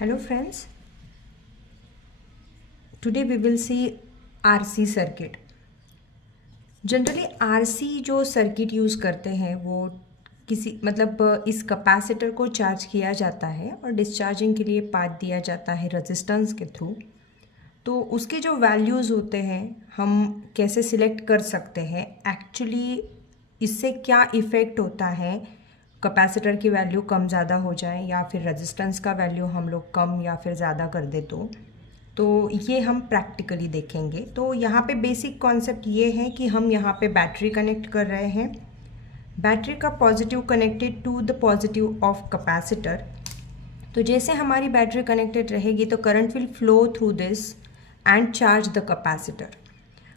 Hello friends, today we will see RC circuit. Generally RC जो circuit use करते हैं वो किसी इस कैपेसिटर को चार्ज किया जाता है और डिस्चार्जिंग के लिए पाथ दिया जाता है रेजिस्टेंस के थ्रू। तो उसके जो वैल्यूज़ होते हैं हम कैसे सिलेक्ट कर सकते हैं, एक्चुअली इससे क्या इफ़ेक्ट होता है, कैपेसिटर की वैल्यू कम ज़्यादा हो जाए या फिर रेजिस्टेंस का वैल्यू हम लोग कम या फिर ज़्यादा कर दे तो ये हम प्रैक्टिकली देखेंगे। तो यहाँ पे बेसिक कॉन्सेप्ट ये है कि हम यहाँ पे बैटरी कनेक्ट कर रहे हैं, बैटरी का positive connected to the positive of capacitor. तो जैसे हमारी बैटरी कनेक्टेड रहेगी तो current will flow through this and charge the capacitor.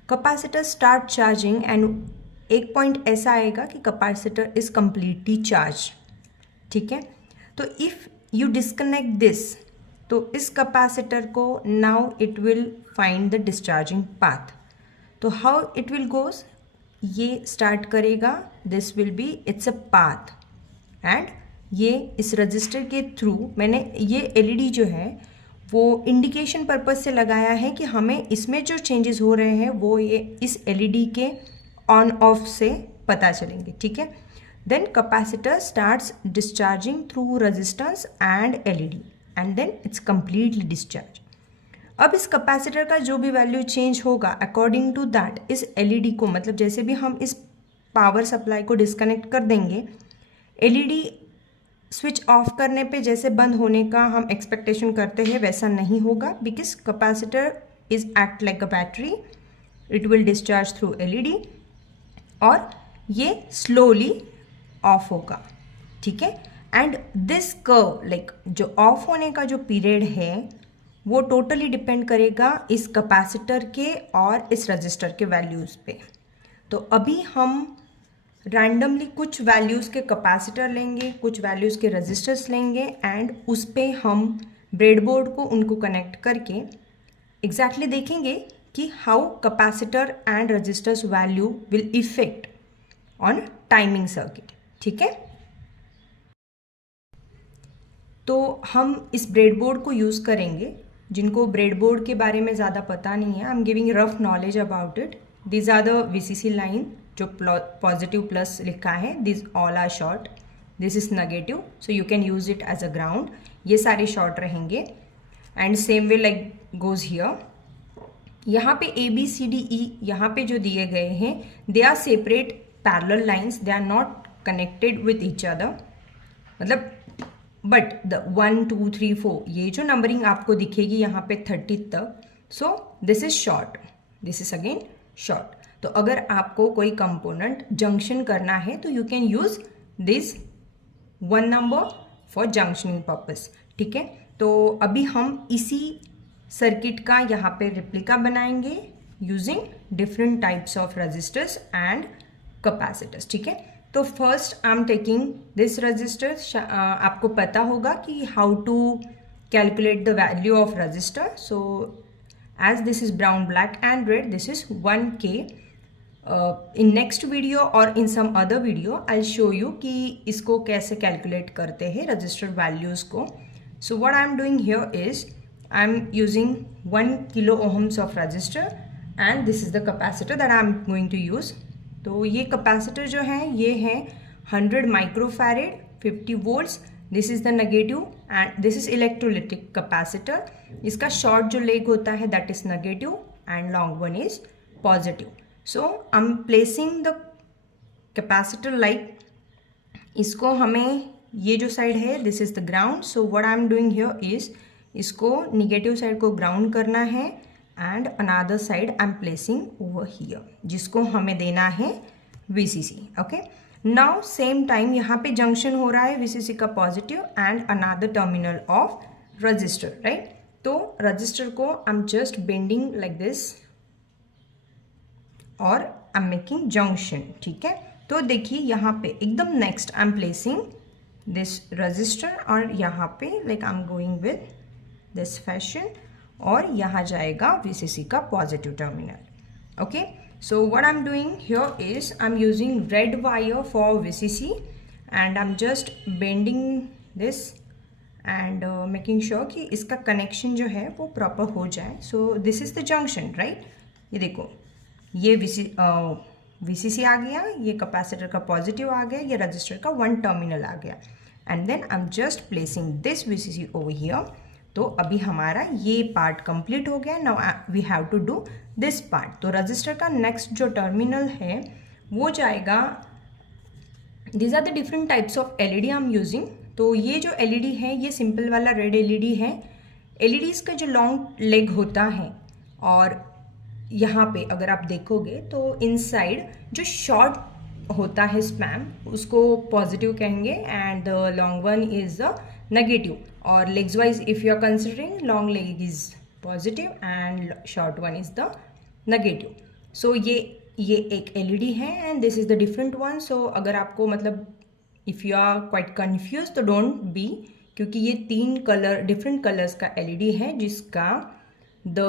Capacitor start charging and एक पॉइंट ऐसा आएगा कि कैपेसिटर इज कम्प्लीटली चार्ज। ठीक है, तो इफ़ यू डिस्कनेक्ट दिस तो इस कैपेसिटर को now it will find the discharging path. तो हाउ इट विल गोज, ये स्टार्ट करेगा, this will be it's a path and ये इस रजिस्टर के थ्रू मैंने ये एलईडी जो है वो इंडिकेशन पर्पज से लगाया है कि हमें इसमें जो चेंजेस हो रहे हैं वो ये इस एलईडी के ऑन ऑफ से पता चलेंगे। ठीक है, then capacitor starts discharging through resistance and LED and then it's completely discharge. अब इस कैपेसिटर का जो भी वैल्यू चेंज होगा अकॉर्डिंग टू दैट इस एलईडी को, मतलब जैसे भी हम इस पावर सप्लाई को डिस्कनेक्ट कर देंगे, एलईडी स्विच ऑफ करने पे जैसे बंद होने का हम एक्सपेक्टेशन करते हैं वैसा नहीं होगा, because capacitor is act like a battery, it will discharge through LED और ये स्लोली ऑफ होगा। ठीक है, एंड दिस कर्व लाइक जो ऑफ होने का जो पीरियड है वो टोटली डिपेंड करेगा इस कैपेसिटर के और इस रजिस्टर के वैल्यूज़ पे। तो अभी हम रैंडमली कुछ वैल्यूज़ के कैपेसिटर लेंगे, कुछ वैल्यूज़ के रजिस्टर्स लेंगे एंड उस पर हम ब्रेडबोर्ड को उनको कनेक्ट करके एग्जैक्टली देखेंगे कि how capacitor and registers value will effect on timing circuit. ठीक है, तो हम इस ब्रेडबोर्ड को यूज़ करेंगे। जिनको ब्रेडबोर्ड के बारे में ज़्यादा पता नहीं है, I am giving rough knowledge about it. These are the VCC line जो पॉजिटिव प्लस लिखा है, this all are short, this is negative, so you can use it as a ground. ये सारे शॉर्ट रहेंगे and same way like goes here. यहाँ पे A B C D E यहाँ पे जो दिए गए हैं they are separate parallel lines, they are not connected with each other, मतलब बट द 1 2 3 4 ये जो नंबरिंग आपको दिखेगी यहाँ पे 30 तक, so this is short, this is again short. तो अगर आपको कोई कंपोनेंट जंक्शन करना है तो you can use this 1 number for junctioning purpose. ठीक है, तो अभी हम इसी सर्किट का यहाँ पे रिप्लिका बनाएंगे using different types of resistors and capacitors. ठीक है, तो first I am taking this resistor. आपको पता होगा कि how to calculate the value of resistor. So as this is brown black and red, this is 1K। In next video और in some other video I show you कि इसको कैसे calculate करते हैं रजिस्टर वैल्यूज़ को। So what I am doing here is I am using 1 kilo ohms of register and this is the capacitor that I am going to use. तो ये capacitor जो है ये है 100 microfarad 50 volts, this is the negative and this is electrolytic capacitor. इसका short जो leg होता है that is negative and long one is positive. So I am placing the capacitor like, इसको हमें ये जो साइड है this is the ground. So what I am doing here is इसको निगेटिव साइड को ग्राउंड करना है and another side I am placing over here जिसको हमें देना है VCC। Okay, now same time यहाँ पे जंक्शन हो रहा है VCC का positive and another terminal of register, right. तो रजिस्टर को आई am just bending like this और आई एम मेकिंग जंक्शन। ठीक है, तो देखिए यहाँ पे एकदम next I am placing this register और यहाँ पे like I am going with this fashion और यहाँ जाएगा VCC का positive terminal. Okay, so what I am doing here is I am using red wire for VCC and I am just bending this and making sure कि इसका connection जो है वो proper हो जाए. So this is the junction, right. ये देखो, ये VCC आ गया, ये कैपेसिटर का पॉजिटिव आ गया, ये रजिस्टर का 1 टर्मिनल आ गया. And then I am just placing this VCC over here. तो अभी हमारा ये पार्ट कंप्लीट हो गया. Now we have to do this part. तो रजिस्टर का नेक्स्ट जो टर्मिनल है वो जाएगा. These are the different types of LED I am using. तो ये जो LED है ये सिंपल वाला रेड LED है. LEDs का जो लॉन्ग लेग होता है, और यहाँ पे अगर आप देखोगे तो इनसाइड जो शॉर्ट होता है स्पैम, उसको पॉजिटिव कहेंगे, and the long one is the negative. और legs wise if you are considering, long leg is positive and short one is the negative. So ये एक LED है and this is the different one. So अगर आपको मतलब if you are quite confuse तो don't be, क्योंकि ये 3 different colours का LED है, जिसका the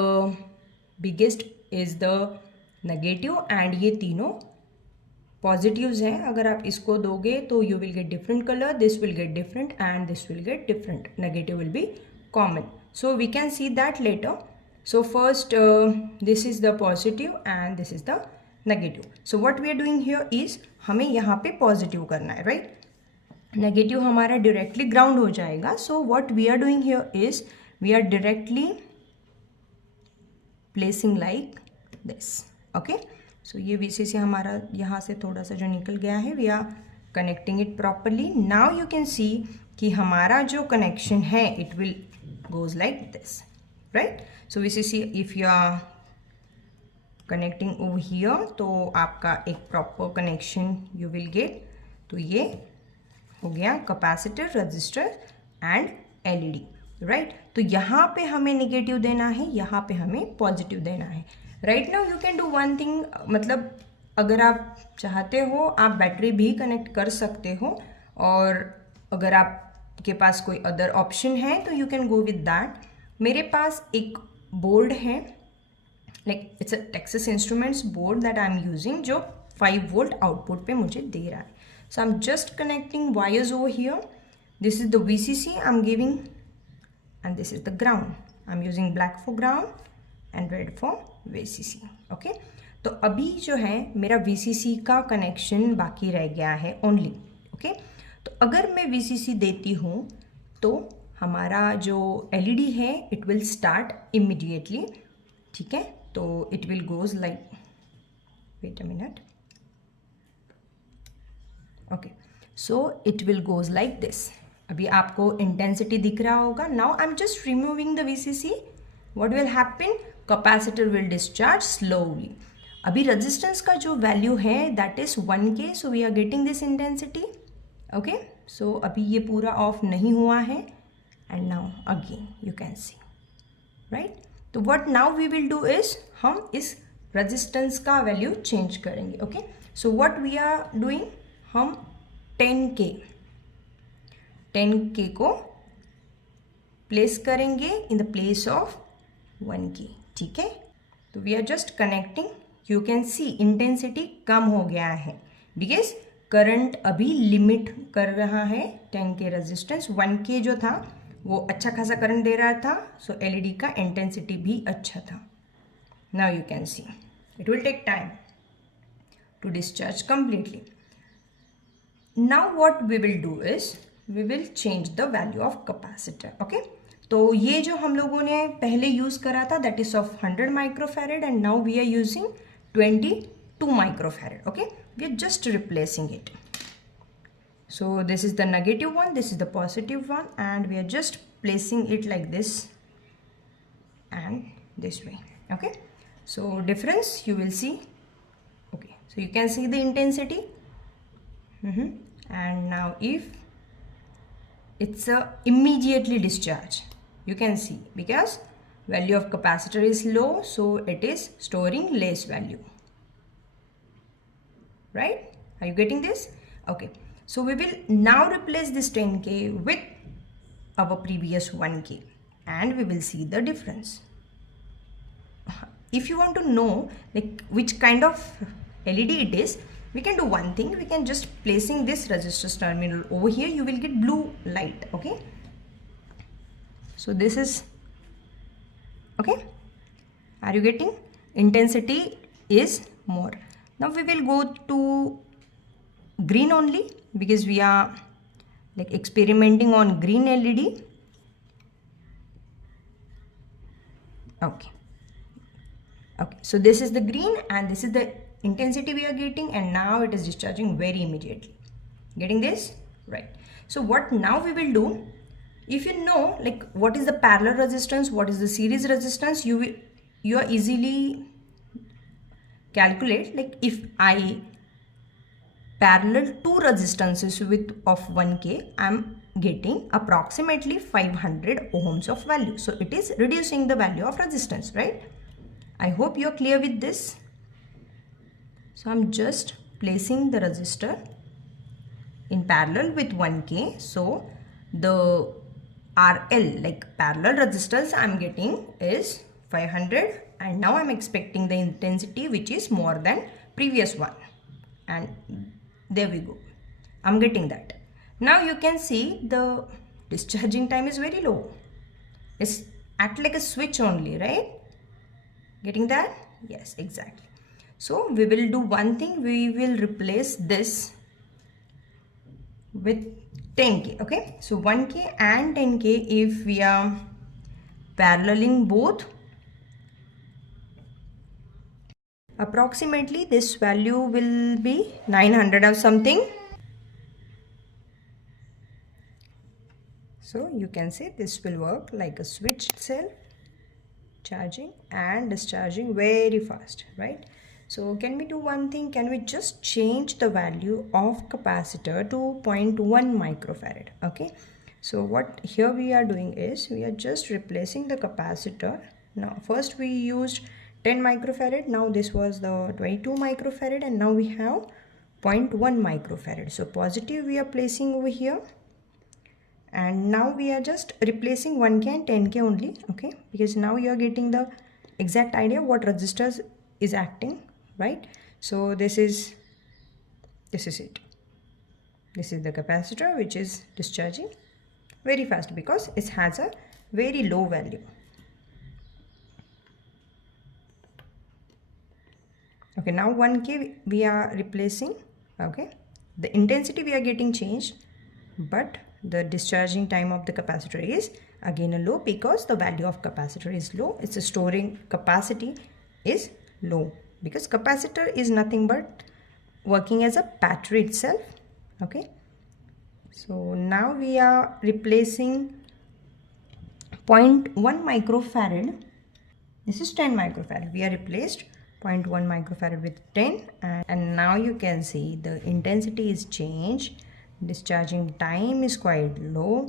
biggest is the negative and ये तीनों पॉजिटिव्स हैं. अगर आप इसको दोगे तो you will get different colour, this will get different and this will get different. Negative will be common. So we can see that later. So first this is the positive and this is the negative. So what we are doing here is, हमें यहाँ पे positive करना है, right. Negative हमारा directly ground हो जाएगा. So what we are doing here is we are directly placing like this. Okay. सो ये VCC हमारा यहाँ से थोड़ा सा जो निकल गया है, we are connecting it properly. Now you can see कि हमारा जो कनेक्शन है it will goes like this, right. So VCC if you are connecting over here तो आपका एक proper connection you will get. तो ये हो गया capacitor, register and LED, right. तो यहाँ पे हमें नेगेटिव देना है, यहाँ पे हमें पॉजिटिव देना है. Right now you can do one thing, मतलब अगर आप चाहते हो आप बैटरी भी कनेक्ट कर सकते हो, और अगर आपके पास कोई अदर ऑप्शन है तो you can go with that. मेरे पास एक बोर्ड है, like it's a Texas Instruments board that I am using, जो 5 वोल्ट आउटपुट पे मुझे दे रहा है. So I am just connecting wires over here. This is the VCC I am giving and this is the ground. I'm using black for ground and red for VCC. Okay. तो अभी जो है मेरा VCC का connection बाकी रह गया है ओनली. ओके. तो अगर मैं VCC देती हूँ तो हमारा जो LED है इट विल स्टार्ट इमीडिएटली. ठीक है. तो it will goes like, wait a minute. Okay. So it will goes like this. अभी आपको इंटेंसिटी दिख रहा होगा. Now I am just removing the VCC. What will happen, capacitor will discharge slowly. अभी resistance का जो वैल्यू है that is 1K. So we are getting this intensity. Okay. So अभी ये पूरा ऑफ नहीं हुआ है and now again you can see, right. तो what now we will do is, हम इस रेजिस्टेंस का वैल्यू चेंज करेंगे. Okay. So what we are doing, हम 10K को प्लेस करेंगे in the place of 1K. ठीक है. तो we are just connecting. You can see intensity कम हो गया है बिकॉज करंट अभी लिमिट कर रहा है. 10K रेजिस्टेंस, 1K जो था वो अच्छा खासा करंट दे रहा था. सो LED का इंटेंसिटी भी अच्छा था. Now you can see it will take time to discharge completely. Now what we will do is we will change the value of capacitor. okay. तो ये जो हम लोगों ने पहले यूज़ करा था that is of 100 microfarad and now we are using 22 microfarad. okay. We are just replacing it. So this is the negative one, this is the positive one, and we are just placing it like this and this way. okay. So difference you will see. okay. So you can see the intensity. And now if it's a immediately discharge, you can see, because value of capacitor is low, so it is storing less value, right. Are you getting this? okay. So we will now replace this 10K with our previous 1K and we will see the difference. If you want to know like which kind of LED it is, we can do one thing. We can just placing this resistance terminal over here, you will get blue light. okay. So this is okay. Are you getting? Intensity is more. Now we will go to green only because we are like experimenting on green LED. Okay. Okay, so this is the green and this is the intensity we are getting, and now it is discharging very immediately. Getting this? Right. So what now we will do, if you know like what is the parallel resistance, what is the series resistance, you are easily calculate. Like if I parallel two resistances with of 1K, I am getting approximately 500 ohms of value. So it is reducing the value of resistance, right? I hope you are clear with this. So I'm just placing the resistor in parallel with 1K. So the RL, like parallel resistance I'm getting is 500, and now I'm expecting the intensity which is more than previous one, and there we go, I'm getting that. Now you can see the discharging time is very low. It's act like a switch only, right? Getting that? Yes, exactly. So we will do one thing, we will replace this with 10K. Okay, so 1K and 10K, if we are paralleling both, approximately this value will be 900 or something. So you can say this will work like a switch itself, charging and discharging very fast, right? So can we do one thing, can we just change the value of capacitor to 0.1 microfarad? Okay, so what here we are doing is we are just replacing the capacitor. Now first we used 10 microfarad, now this was the 22 microfarad, and now we have 0.1 microfarad. So positive we are placing over here, and now we are just replacing 1K and 10K only. Okay, because now you are getting the exact idea what resistors is acting, right? So this is it. This is the capacitor which is discharging very fast because it has a very low value. Okay, now 1K we are replacing. Okay, the intensity we are getting changed, but the discharging time of the capacitor is again a low because the value of capacitor is low. Its storing capacity is low because capacitor is nothing but working as a battery itself. Okay, so now we are replacing 0.1 microfarad. This is 10 microfarad. We are replaced 0.1 microfarad with 10, and now you can see the intensity is changed, discharging time is quite low.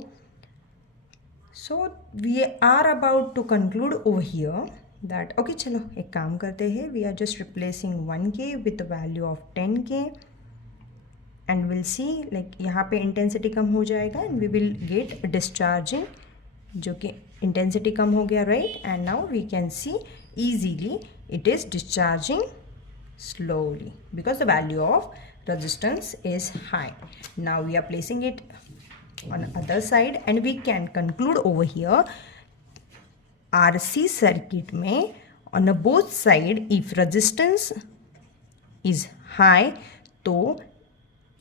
So we are about to conclude over here that okay, chalo ek kaam karte hai, we are just replacing 1K with the value of 10K, and we'll see like यहाँ पे intensity कम हो जाएगा and we will get discharging जो कि intensity कम हो गया, right? And now we can see easily it is discharging slowly because the value of resistance is high. Now we are placing it on the other side and we can conclude over here RC circuit में on both side if resistance is high तो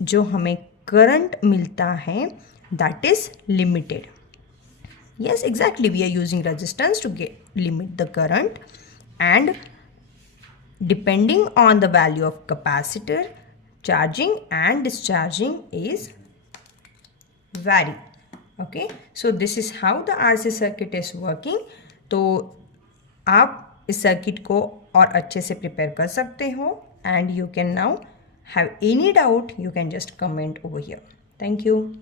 जो हमें current मिलता है that is limited. Yes, exactly, we are using resistance to limit the current, and depending on the value of capacitor, charging and discharging is vary. Okay, so this is how the RC circuit is working. तो आप इस circuit को और अच्छे से prepare कर सकते हो, and you can now have any doubt, you can just comment over here. Thank you.